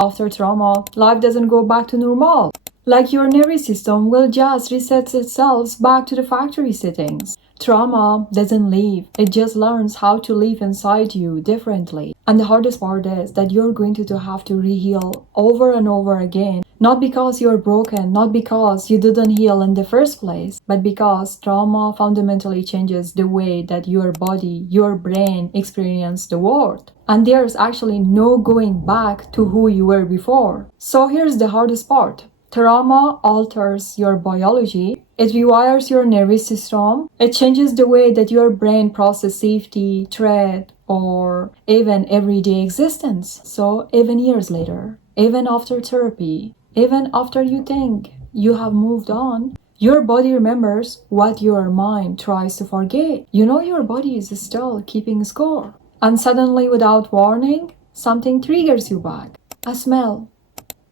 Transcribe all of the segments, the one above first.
After trauma, life doesn't go back to normal. Like your nervous system will just reset itself back to the factory settings. Trauma doesn't leave, it just learns how to live inside you differently. And the hardest part is that you're going to have to re-heal over and over again. Not because you're broken, not because you didn't heal in the first place, but because trauma fundamentally changes the way that your body, your brain experience the world. And there's actually no going back to who you were before. So here's the hardest part. Trauma alters your biology, it rewires your nervous system, it changes the way that your brain processes safety, threat, or even everyday existence. So even years later, even after therapy, even after you think you have moved on, your body remembers what your mind tries to forget. You know your body is still keeping score. And suddenly, without warning, something triggers you back. A smell,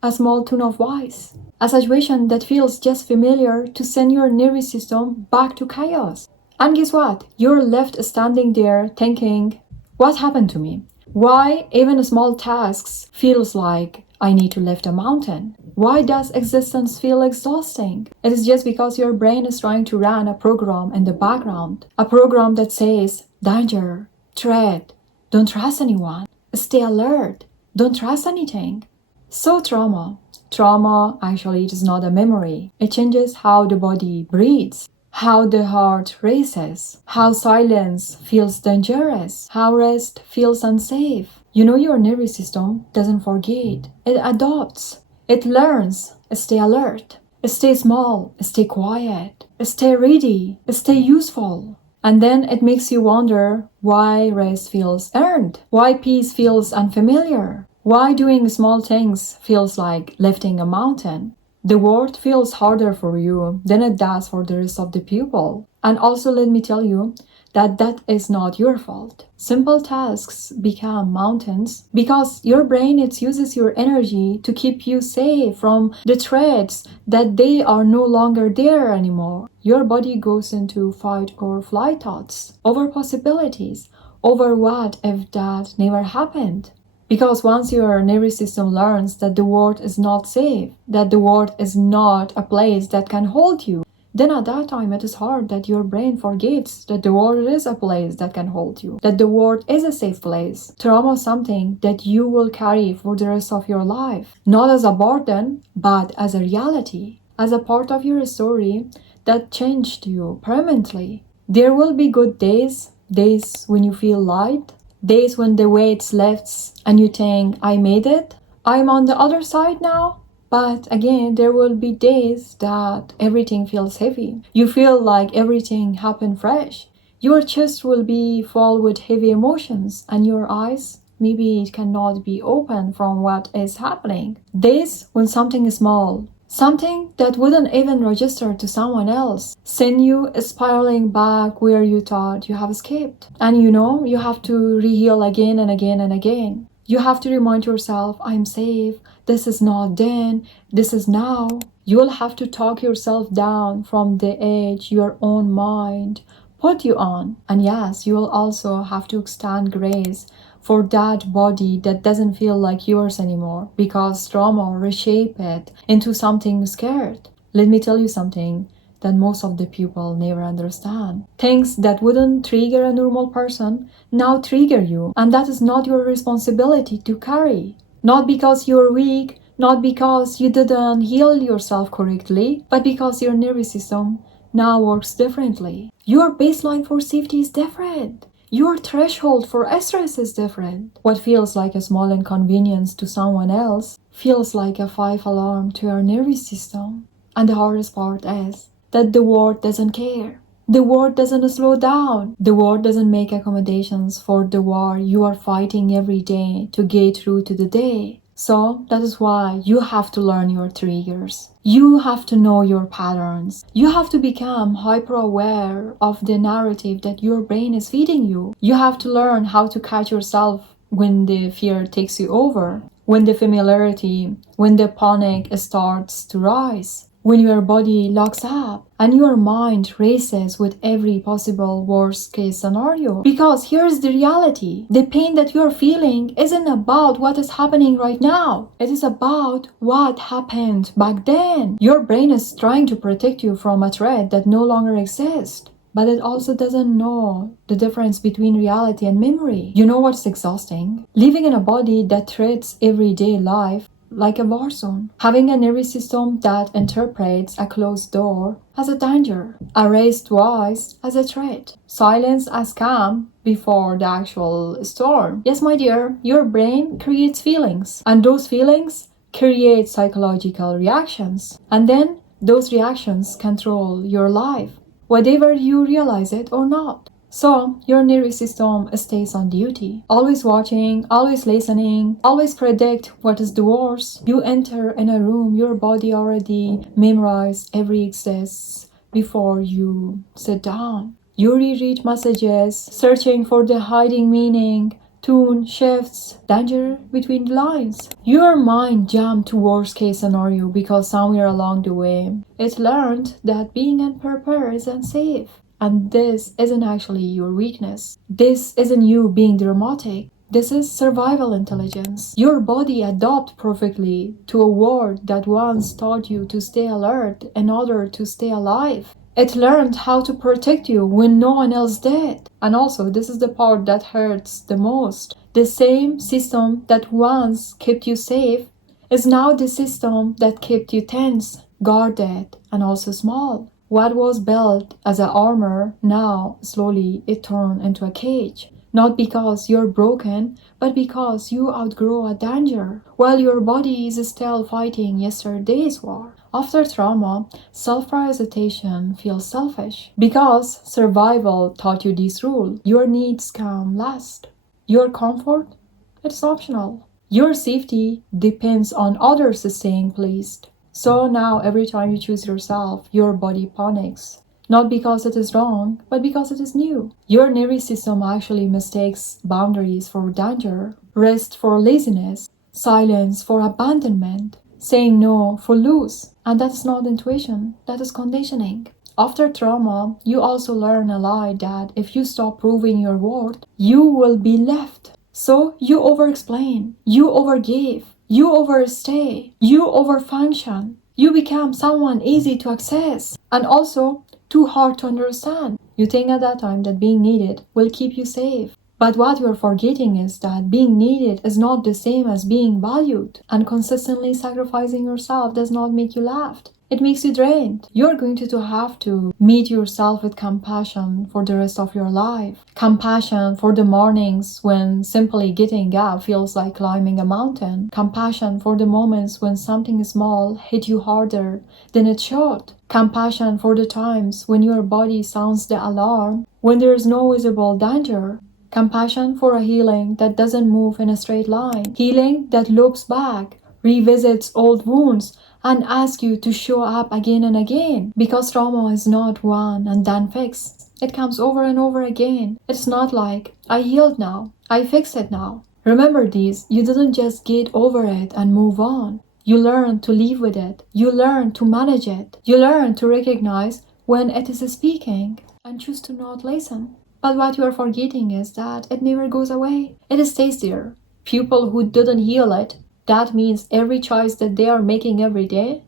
a small tone of voice, a situation that feels just familiar to send your nervous system back to chaos. And guess what? You're left standing there thinking, what happened to me? Why even small tasks feels like I need to lift a mountain? Why does existence feel exhausting? It is just because your brain is trying to run a program in the background. A program that says, danger, threat, don't trust anyone, stay alert, don't trust anything. So trauma actually is not a memory. It changes how the body breathes, how the heart races, how silence feels dangerous, how rest feels unsafe. You know your nervous system doesn't forget, it adopts, it learns, stay alert, stay small, stay quiet, stay ready, stay useful. And then it makes you wonder why rest feels earned, why peace feels unfamiliar, why doing small things feels like lifting a mountain. The world feels harder for you than it does for the rest of the people. And also let me tell you that is not your fault. Simple tasks become mountains because your brain uses your energy to keep you safe from the threats that they are no longer there anymore. Your body goes into fight or flight thoughts over possibilities, over what if that never happened. Because once your nervous system learns that the world is not safe, that the world is not a place that can hold you, then at that time it is hard that your brain forgets that the world is a place that can hold you, that the world is a safe place. Trauma is something that you will carry for the rest of your life, not as a burden, but as a reality, as a part of your story that changed you permanently. There will be good days, days when you feel light, days when the weight lifts and you think, I made it, I'm on the other side now. But again, there will be days that everything feels heavy. You feel like everything happened fresh. Your chest will be full with heavy emotions and your eyes maybe it cannot be open from what is happening. Days when something small, something that wouldn't even register to someone else, send you spiraling back where you thought you have escaped. And you know, you have to re-heal again and again and again. You have to remind yourself, I'm safe, this is not then, this is now. You will have to talk yourself down from the edge your own mind put you on. And yes, you will also have to extend grace for that body that doesn't feel like yours anymore because trauma reshaped it into something scared. Let me tell you something that most of the people never understand. Things that wouldn't trigger a normal person now trigger you, and that is not your responsibility to carry. Not because you're weak, not because you didn't heal yourself correctly, but because your nervous system now works differently. Your baseline for safety is different. Your threshold for stress is different. What feels like a small inconvenience to someone else feels like a 5 alarm to your nervous system. And the hardest part is that the world doesn't care. The world doesn't slow down. The world doesn't make accommodations for the war you are fighting every day to get through to the day. So that is why you have to learn your triggers. You have to know your patterns. You have to become hyper-aware of the narrative that your brain is feeding you. You have to learn how to catch yourself when the fear takes you over, when the familiarity, when the panic starts to rise, when your body locks up and your mind races with every possible worst case scenario. Because here's the reality. The pain that you're feeling isn't about what is happening right now. It is about what happened back then. Your brain is trying to protect you from a threat that no longer exists. But it also doesn't know the difference between reality and memory. You know what's exhausting? Living in a body that treats everyday life like a war zone. Having a nervous system that interprets a closed door as a danger, a raised voice as a threat, silence as calm before the actual storm. Yes, my dear, your brain creates feelings, and those feelings create psychological reactions. And then those reactions control your life, whether you realize it or not. So, your nervous system stays on duty, always watching, always listening, always predict what is the worst. You enter in a room, your body already memorized every excess before you sit down. You reread messages, searching for the hiding meaning, tune shifts, danger between the lines. Your mind jumped to worst case scenario because somewhere along the way, it learned that being unprepared is unsafe. And this isn't actually your weakness. This isn't you being dramatic. This is survival intelligence. Your body adapted perfectly to a world that once taught you to stay alert in order to stay alive. It learned how to protect you when no one else did. And also, this is the part that hurts the most. The same system that once kept you safe is now the system that kept you tense, guarded, and also small. What was built as an armor, now slowly it turned into a cage. Not because you're broken, but because you outgrow a danger, while your body is still fighting yesterday's war. After trauma, self-prioritization feels selfish, because survival taught you this rule. Your needs come last. Your comfort? It's optional. Your safety depends on others staying pleased. So now every time you choose yourself, your body panics. Not because it is wrong, but because it is new. Your nervous system actually mistakes boundaries for danger, rest for laziness, silence for abandonment, saying no for loose. And that is not intuition, that is conditioning. After trauma, you also learn a lie that if you stop proving your worth, you will be left. So you over-explain, you overgive, you overstay, you overfunction. You become someone easy to access and also too hard to understand. You think at that time that being needed will keep you safe. But what you're forgetting is that being needed is not the same as being valued. And consistently sacrificing yourself does not make you laughed. It makes you drained. You're going to have to meet yourself with compassion for the rest of your life. Compassion for the mornings when simply getting up feels like climbing a mountain. Compassion for the moments when something small hit you harder than it should. Compassion for the times when your body sounds the alarm when there is no visible danger. Compassion for a healing that doesn't move in a straight line. Healing that loops back, revisits old wounds, and asks you to show up again and again. Because trauma is not one and done fix. It comes over and over again. It's not like, I healed now, I fixed it now. Remember this, you didn't just get over it and move on. You learn to live with it. You learn to manage it. You learn to recognize when it is speaking and choose to not listen. But what you are forgetting is that it never goes away. It stays there. People who didn't heal it, that means every choice that they are making every day,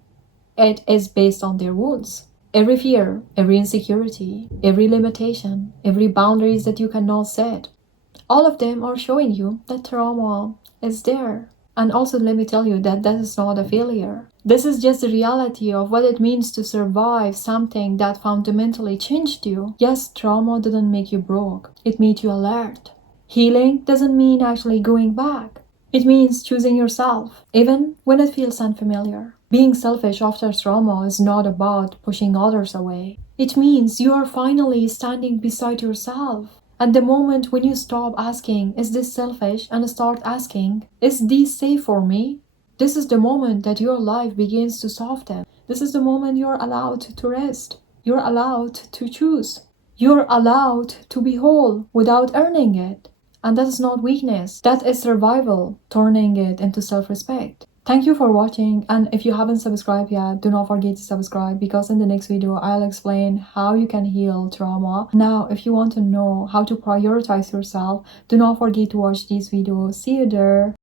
it is based on their wounds. Every fear, every insecurity, every limitation, every boundaries that you cannot set, all of them are showing you that trauma is there. And also let me tell you that that is not a failure. This is just the reality of what it means to survive something that fundamentally changed you. Yes, trauma didn't make you broke. It made you alert. Healing doesn't mean actually going back. It means choosing yourself, even when it feels unfamiliar. Being selfish after trauma is not about pushing others away. It means you are finally standing beside yourself. At the moment when you stop asking, is this selfish, and start asking, is this safe for me? This is the moment that your life begins to soften. This is the moment you're allowed to rest. You're allowed to choose. You're allowed to be whole without earning it. And that is not weakness. That is survival, turning it into self-respect. Thank you for watching, and if you haven't subscribed yet, do not forget to subscribe because in the next video I'll explain how you can heal trauma. Now, if you want to know how to prioritize yourself, do not forget to watch these videos. See you there.